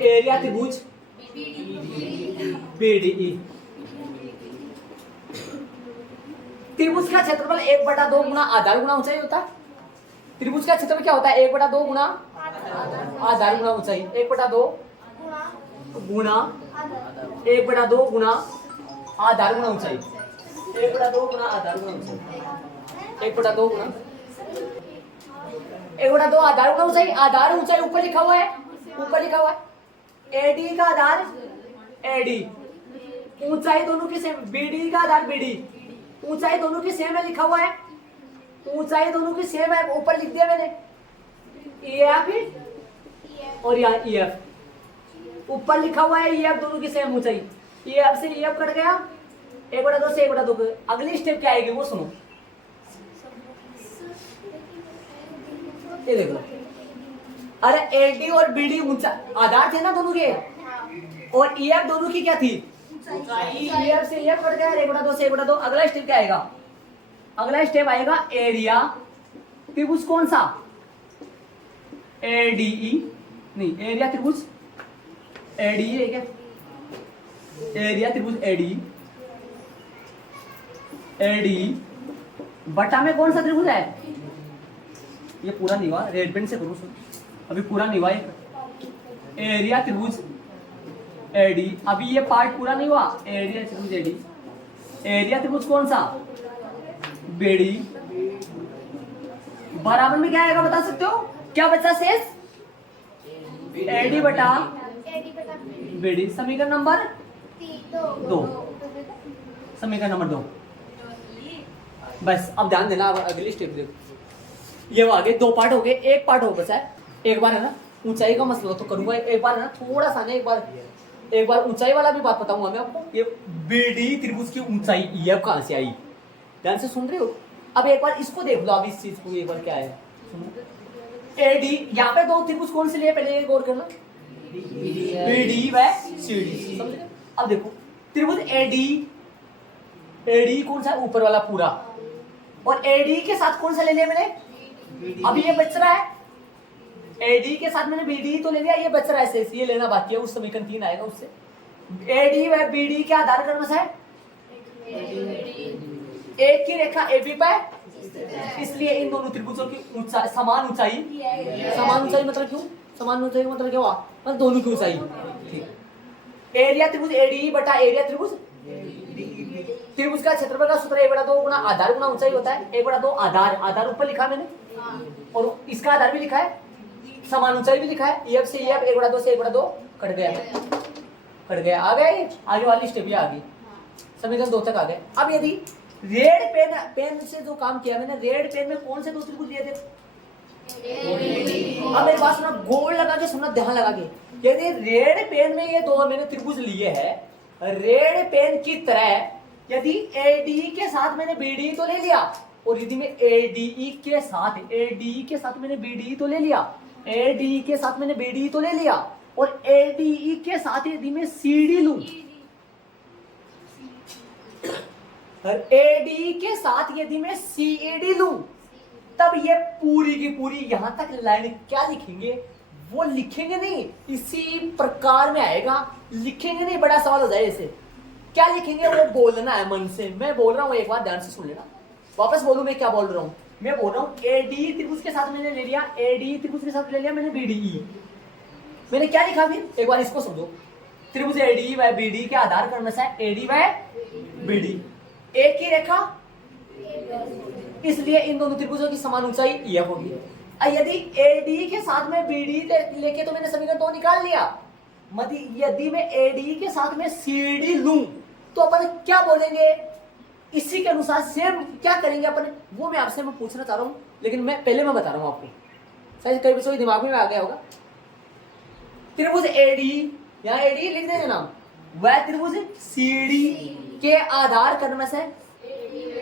एरिया त्रिभुज बीडीई। त्रिभुज का क्षेत्रफल 1/2 गुना आधार गुना ऊंचाई होता है। त्रिभुज का क्षेत्रफल क्या होता है? 1/2 गुना आधार गुना ऊंचाई। 1/2 गुना 1/2 गुना आधार गुना ऊंचाई। 1/2 गुना आधार गुना ऊंचाई। 1/2 गुना 1/2 आधार गुना ऊंचाई। आधार ऊंचाई ऊपर लिखा हुआ है, ऊपर लिखा हुआ है। एडी का आधार एडी, ऊंचाई दोनों की सेम। बीडी का आधार बीडी, ऊंचाई दोनों की सेम है, लिखा हुआ है। ऊंचाई दोनों की सेम है, ऊपर लिख दिया मैंने। ईएफ और यहाँ ईएफ ऊपर लिखा हुआ है। ईएफ दोनों की सेम ऊंचाई। ईएफ से ईएफ कट गया, 1/2 से 1/2। अगली स्टेप क्या आएगी वो सुनो। ये देखो, अरे एडी और बीडी ऊंचा आधार थे ना दोनों के, और ईएफ दोनों की क्या थी? ईएफ से ईएफ कट गया, 1/2 से 1/2। अगला स्टेप क्या आएगा? अगला स्टेप आएगा एरिया त्रिभुज कौन सा, एडीई, नहीं एरिया त्रिभुज एडीई है क्या, एरिया त्रिभुज एडीई, एडीई बटा में कौन सा त्रिभुज है, ये पूरा नहीं हुआ, रेड पेन से करूँ अभी पूरा नहीं हुआ, एरिया त्रिभुज एडी, अभी ये पार्ट पूरा नहीं हुआ, एरिया त्रिभुज एडी, एरिया त्रिभुज कौन सा, बेडी, बराबर में क्या आएगा बता सकते हो, क्या बचा शेष, एडी बटा बेडी, समीकरण नंबर 2, समीकरण नंबर 2। बस अब ध्यान देना, अब अगली स्टेप देखो, ये वो आगे 2 पार्ट हो गए, एक पार्ट हो बचा है, एक बार है ना ऊंचाई का मसला तो करूंगा, एक बार है ना थोड़ा सा ना, एक बार ऊंचाई वाला भी बात बताऊंगा मैं आपको, ये बीडी त्रिभुज की ऊंचाई ये कहां से आई, ध्यान से सुन रहे हो। अब एक बार इसको देख लो, अब इस चीज को एक बार क्या है, एडी, यहाँ पे 2 त्रिभुज कौन से लिए पहले गौर करना, बीडी व सीडी, समझ गए। अब देखो त्रिभुज एडी, एडी कौन सा ऊपर वाला पूरा, और एडी के साथ कौन सा ले लिया मैंने, अभी ये बच रहा है, एडी के साथ मैंने बीडी तो ले लिया, ये बच रहा है शेष, ये लेना बाकी है, उस समीकरण 3 आएगा उससे, एडी व बीडी के आधार क्रम से एक की रेखा एबी पर, इसलिए इन दोनों त्रिभुजों की ऊंचाई समान ऊंचाई, समान ऊंचाई मतलब क्यों, समान ऊंचाई मतलब क्या हुआ, मतलब दोनों की ऊंचाई, ठीक। एरिया त्रिभुज एडी बटा एरिया त्रिभुज, त्रिभुज का क्षेत्रफल का सूत्र 1/2 गुना आधार गुना ऊंचाई होता है, 1/2 आधार, आधार ऊपर लिखा मैंने और इसका आधार भी लिखा है, समान ऊंचाई भी लिखा है, ये से ये 1/2 से 1/2 कट गया, कट गया, आ गए आगे वाली स्टेप ये आ गई, समीकरण 2 तक आ गए। अब यदि रेड पेन से जो काम किया मैंने, रेड पेन में कौन से 2 त्रिभुज लिए थे, अब मेरी बात सुना, गोल लगा के सुनना, ध्यान लगा के, यदि रेड पेन में ये 2 मैंने त्रिभुज लिए हैं, रेड पेन की तरह यदि एडी के साथ मैंने बीडी तो ले लिया, और यदि मैं एडीई के साथ, एडी के साथ मैंने बीडी तो ले लिया, एडी के साथ मैंने बीडी तो ले लिया, और एडीई के साथ यदि मैं सीडी लूं, और एडी के साथ यदि मैं सीएडी लूं, तब ये पूरी की पूरी यहां तक लाइन क्या लिखेंगे, वो लिखेंगे नहीं, इसी प्रकार में आएगा, लिखेंगे नहीं, बड़ा सवाल हो जाए इसे, क्या लिखेंगे वो बोलना है मन से, मैं बोल रहा हूं एक बार ध्यान से सुन लेना, वापस बोलूं मैं क्या बोल रहा हूं, मैं बोल रहा हूं एडी त्रिभुज के साथ मैंने ले लिया, एडी त्रिभुज के साथ ले लिया मैंने बीडीई, मैंने क्या लिखा फिर एक बार इसको समझो, त्रिभुज एडी व बीडी के आधार क्रम से एडी व बीडी, एक ही रेखा, इसलिए इन दोनों त्रिभुजों की समान ऊंचाई यह होगी। यदि एडी के साथ में बीडी लेके तो मैंने समीकरण 2 निकाल लिया, यदि मैं एडी के साथ में सीडी लूं तो अपन क्या बोलेंगे, इसी के अनुसार सेम क्या करेंगे अपन, वो मैं आपसे मैं पूछना चाह रहा हूं, लेकिन मैं पहले मैं बता रहा हूं आपको, शायद कई बच्चों के दिमाग में आ गया होगा। त्रिभुज एडी, यहाँ एडी लिख देंगे नाम, वह त्रिभुज सीडी के आधार क्रम से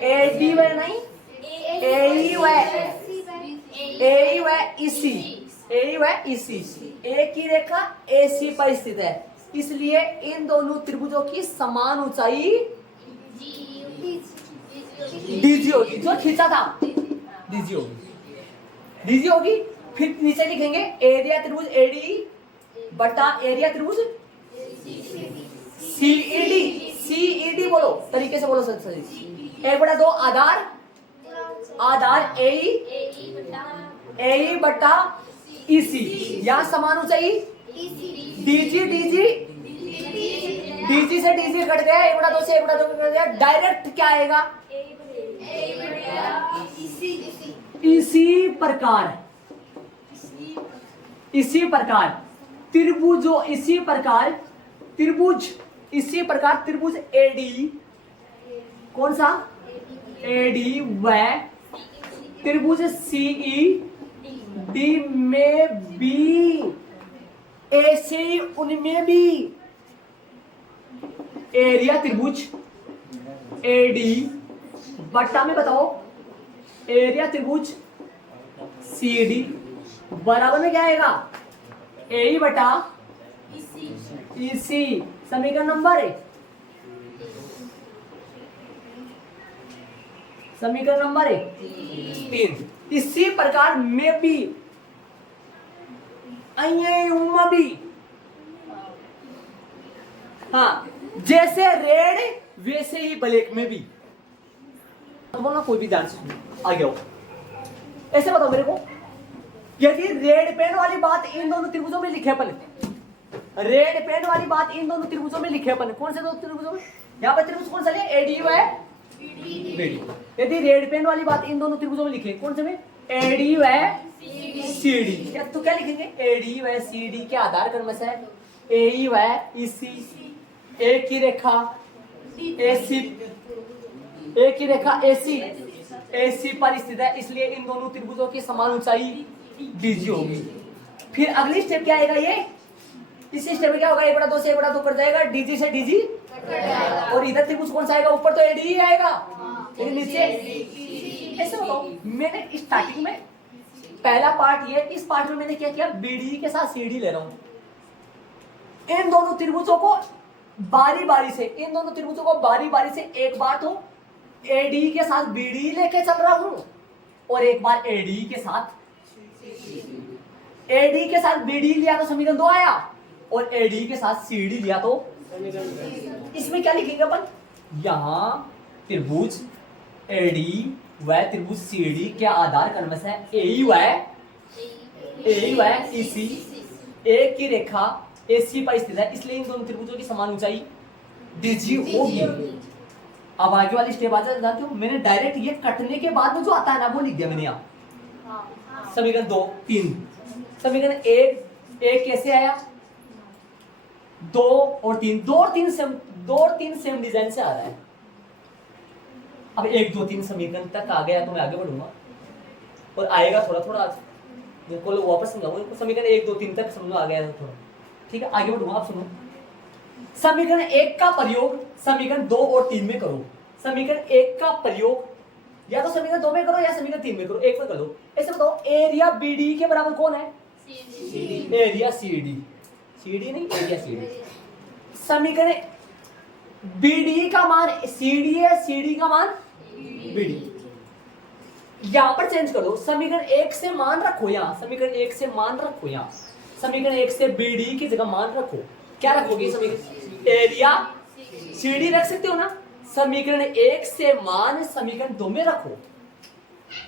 एडी व नहीं एई व इसी, एई व इसी, एक ही रेखा एसी पर स्थित है, इसलिए इन दोनों त्रिभुजों की समान ऊंचाई डीजी होगी, जो खींचा था डीजी होगी, डीजी होगी। फिर नीचे लिखेंगे एरिया त्रिभुज एडी बटा एरिया त्रिभुज सीईडी, सीईडी बोलो तरीके से बोलो सही, 1/2 आधार, आधार एई बटा इसी, यहां समान ऊंचाई डीजी, डीजी डीजी से डीजी कट गया, 1/2 से 1/2 कट गया, डायरेक्ट क्या आएगा, इसी प्रकार, इसी प्रकार त्रिभुजों, इसी प्रकार त्रिभुज, इसी प्रकार त्रिभुज एडी, कौन सा एडी व त्रिभुज सीई डी में भी, ऐसे उनमें भी एरिया त्रिभुज एडी बटा में बताओ एरिया त्रिभुज सीडी बराबर में क्या आएगा, ए बटा इसी, समीकरण नंबर 1, समीकरण नंबर 1 3। इसी प्रकार में भी भी, हाँ, जैसे रेड वैसे ही ब्लैक में भी। बोलना कोई भी ध्यान से आगे हो, ऐसे बताओ मेरे को, यदि रेड पेन वाली बात इन दोनों त्रिभुजों में लिखे अपन, रेड पेन वाली बात इन दोनों त्रिभुजों में लिखे अपन, कौन से दो त्रिभुजों में? यहाँ पर त्रिभुज कौन सा लिया? एडीयू है बीडी। यदि रेड पेन वाली बात इन दोनों त्रिभुजों में लिखे, कौन से में? एडीयू है सीडी। क्या तो क्या लिखेंगे? एडीयू है सीडी के आधार क्रम से एयू है ईसी, एक की रेखा एसी, एक ही रेखा एसी एसी पर स्थित है, इसलिए इन दोनों त्रिभुजों की समान ऊंचाई डीजी होगी। फिर अगली स्टेप क्या आएगा? ये इस स्टेप में क्या होगा? 1/2 से 1/2 कट जाएगा, डीजी से डीजी, और इधर त्रिभुज कौन सा आएगा? ऊपर तो एडी ही आएगा, लेकिन नीचे ऐसे बताओ। मैंने स्टार्टिंग में पहला पार्ट ये, इस पार्ट में मैंने क्या किया? बीडी के साथ सीडी ले रहा हूं। इन दोनों त्रिभुजों को बारी बारी से, इन दोनों त्रिभुजों को बारी बारी से एक बार तो एडी के साथ बीडी लेके चल रहा हूं, और एक बार एडी के साथ बीडी लिया तो समीकरण 2 आया, और एडी के साथ सीडी लिया तो इसमें क्या लिखेंगे अपन? यहां त्रिभुज एडी व त्रिभुज सीडी के आधार क्रम से एयू है ईसी, एक की रेखा एसी पर स्थित है, इसलिए इन दोनों त्रिभुजों की समान ऊंचाई डीजी होगी। अब आगे वाली स्टेप आ जाती हूँ। मैंने डायरेक्ट ये कटने के बाद में जो आता है ना वो लिख दिया मैंने यहाँ। समीकरण 2 3, समीकरण 1 कैसे आया? 2 और 3, 2 और 3 सेम डिजाइन से आ रहा है। अब 1 2 3 समीकरण तक आ गया तो मैं आगे बढ़ूंगा, और आएगा थोड़ा थोड़ा, आज वापस समझाऊंगा। समीकरण 1 2 3 तक समझो आ गया थोड़ा, ठीक है? आगे बढ़ूंगा। आप सुनो, समीकरण 1 का प्रयोग समीकरण 2 और 3 में करो। समीकरण 1 का प्रयोग या तो समीकरण 2 में करो या समीकरण 3 में करो, एक में कर लो। ऐसे बताओ, एरिया बीडी के बराबर कौन है? Area CD. सीडी नहीं, एरिया सीडी। समीकरण बीडी का मान सीडी है, सीडी का मान बीडी। यहां पर चेंज कर दो, समीकरण 1 से मान रखो यहां, समीकरण 1 से मान रखो यहां, समीकरण 1 से बीडी की जगह मान रखो। क्या रखोगे? समीकरण एरिया सीडी रख सकते हो ना। समीकरण 1 से मान समीकरण 2 में रखो,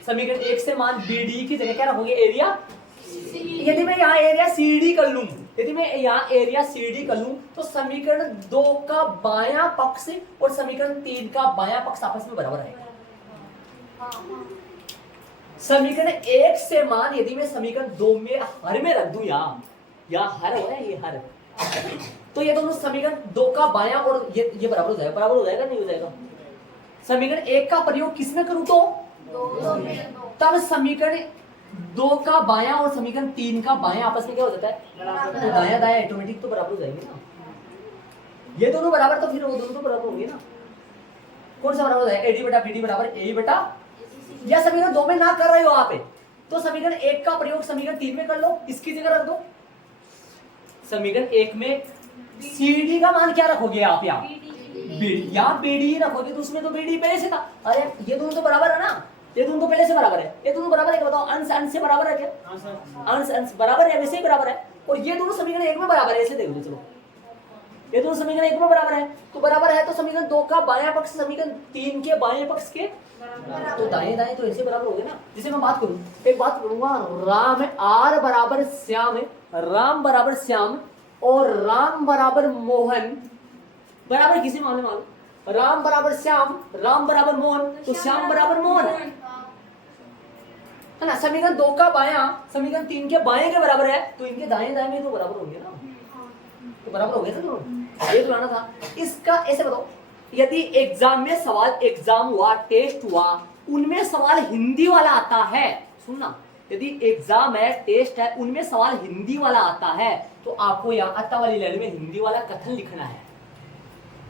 समीकरण 1 से मान बीडी की जगह क्या रखोगे? एरिया। यदि मैं यहाँ एरिया सीडी कर लूं, यदि मैं यहाँ एरिया सीडी कर लूं, तो समीकरण 2 का बायां पक्ष और समीकरण 3 का बायां पक्ष आपस में बराबर रहेगा। समीकरण 1 से मान यदि मैं समीकरण 2 में हर में रख दूं, यहाँ हर हो रहा है, ये हर, तो ये दोनों समीकरण 2 का बायां और ये बराबर हो जाएगा। बराबर हो जाएगा नहीं हो जाएगा? समीकरण 1 का प्रयोग किसमें करूं तो तब समीकरण 2 का बायां और समीकरण 3 का बायां आपस में क्या हो जाता है? तो दायां दायां ऑटोमेटिक तो बराबर हो जाएंगे ना। ये दोनों बराबर तो फिर वो दोनों तो बराबर होंगे ना। कौन सा बराबर हो जाएगा? एडी बटा बीडी बराबर ए बटा, या समीकरण 2 में ना कर रहे हो आप तो समीकरण 1 का प्रयोग समीकरण 3 में कर लो, इसकी जगह रख दो। समीकरण 1 में सीडी का मान क्या रखोगे आप? यहाँ बीडी, यहाँ बीडी रखोगे तो उसमें तो बीडी पहले से था। अरे ये दोनों तो बराबर है ना, ये दोनों तो पहले से बराबर है, ये दोनों बराबर है। बताओ, अंश अंश से बराबर है क्या? अंश अंश बराबर है, वैसे ही बराबर है। और ये दोनों समीकरण 1 में बराबर है, ऐसे देख लो। चलो, ये दोनों समीकरण 1 में बराबर है, तो बराबर है तो समीकरण 2 का बायां पक्ष समीकरण 3 के बाएं पक्ष के तो दाएं दाएं तो ऐसे बराबर हो गए ना। जिसे मैं बात करूं, एक बात करूंगा, राम आर बराबर श्याम, राम बराबर श्याम और राम बराबर मोहन बराबर किसी मालूम? राम बराबर श्याम, राम बराबर मोहन, तो श्याम बराबर मोहन है ना। समीकरण 2 का बायां समीकरण 3 के बाएं के बराबर है, तो इनके दाएं दाएं में तो बराबर होंगे ना, तो बराबर हो गया था। ये तो लाना था इसका। ऐसे बताओ, यदि एग्जाम में सवाल, एग्जाम हुआ, टेस्ट हुआ, उनमें सवाल हिंदी वाला आता है, सुनना, यदि एग्जाम है, टेस्ट है, उनमें सवाल हिंदी वाला आता है, तो आपको यहाँ अत्ता वाली लाइन में हिंदी वाला कथन लिखना है।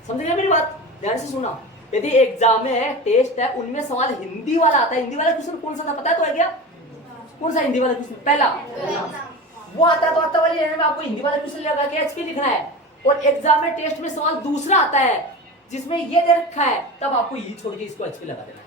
समझ गए मेरी बात? ध्यान से सुना। यदि एग्जाम में है, टेस्ट है, उनमें सवाल हिंदी वाला आता है। हिंदी वाला क्वेश्चन कौन सा था पता है तो है क्या? कौन सा हिंदी वाला क्वेश्चन? पहला वो आता है, तो अत्ता वाली लाइन में आपको हिंदी वाला क्वेश्चन लगा के एचपी लिखना है। और एग्जाम में, टेस्ट में सवाल दूसरा आता है जिसमें ये दे रखा है, तब आपको ये छोड़ के इसको एचपी लगा देना है।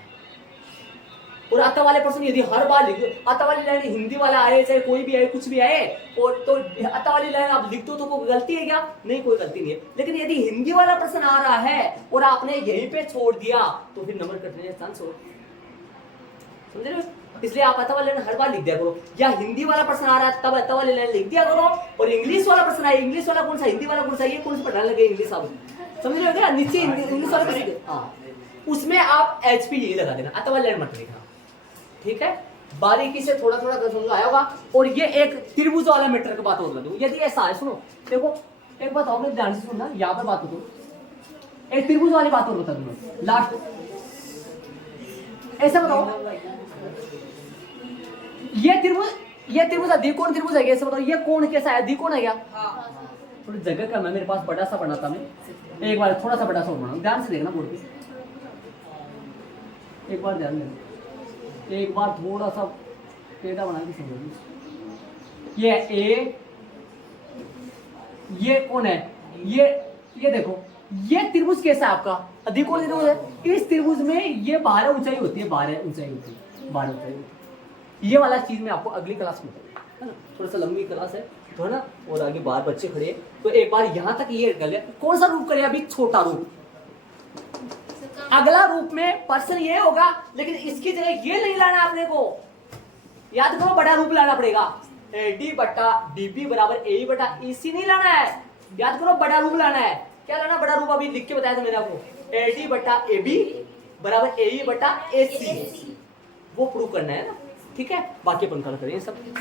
और आता वाले पर्सन यदि हर बार लिख दो, आता वाली लाइन हिंदी वाला आए चाहे कोई भी आए कुछ भी आए, और तो आता वाली लाइन आप लिख दो तो कोई गलती है क्या? नहीं, कोई गलती नहीं है। लेकिन यदि हिंदी वाला पर्सन आ रहा है और आपने यहीं पे छोड़ दिया तो फिर नंबर कटने का चांस हो, समझ रहे हो? इसलिए आप आता वाली लाइन हर बार लिख दिया करो, या हिंदी वाला पर्सन आ रहा है तब आता वाली लाइन लिख दिया करो, और इंग्लिश वाला पर्सन आए, इंग्लिश वाला कौन सा, हिंदी वाला कौन सा, ये कौन सा पढ़ाने लगे इंग्लिश, आप समझ रहे हो क्या? नीचे इंग्लिश वाला पर्सन, हाँ उसमें आप HP यही लगा देना, आता वाली लाइन मत लिखना, ठीक है? बारीकी से थोड़ा थोड़ा समझ आया होगा। और ये एक त्रिभुज वाला मीटर की बात और बता दूं, यदि ऐसा है, सुनो देखो एक बात और ध्यान से सुनना, यहाँ पर बात हो, एक त्रिभुज वाली बात और बता दूं लास्ट, ऐसा बताओ ये त्रिभुज द्विकोण त्रिभुज है, ऐसे बताओ ये कोण कैसा है, द्विकोण है क्या? थोड़ी जगह कम है मेरे पास, बड़ा सा बना था मैं, एक बार थोड़ा सा बड़ा सा और बनाऊं, ध्यान से देखना बोर्ड पे, एक बार ध्यान देना, एक बार थोड़ा सा टेढ़ा बना के समझो। ये ए, ये कौन है, ये देखो ये त्रिभुज कैसा है आपका, द्विकोण त्रिभुज है। इस त्रिभुज में ये 12 ऊंचाई होती है, 12 ऊंचाई होती है, 12 ऊंचाई होती है। ये वाला चीज मैं आपको अगली क्लास में बताऊंगा, है ना? थोड़ा सा लंबी क्लास है तो, है ना? और आगे 12 बच्चे खड़े हैं तो एक बार यहाँ तक ये गले, कौन सा रूप करे अभी, छोटा रूप। अगला रूप में पर्सन ये होगा, लेकिन इसकी जगह ये नहीं लाना आपने को, याद करो बड़ा रूप लाना पड़ेगा, AD बटा DB बराबर AE बटा EC नहीं लाना है, याद करो बड़ा रूप लाना है। क्या लाना बड़ा रूप, अभी लिख के बताया था मैंने आपको, AD बटा AB बराबर AE बटा AC, वो प्रूव करना है ना, ठीक है? बाकी अपन कल करेंगे सब।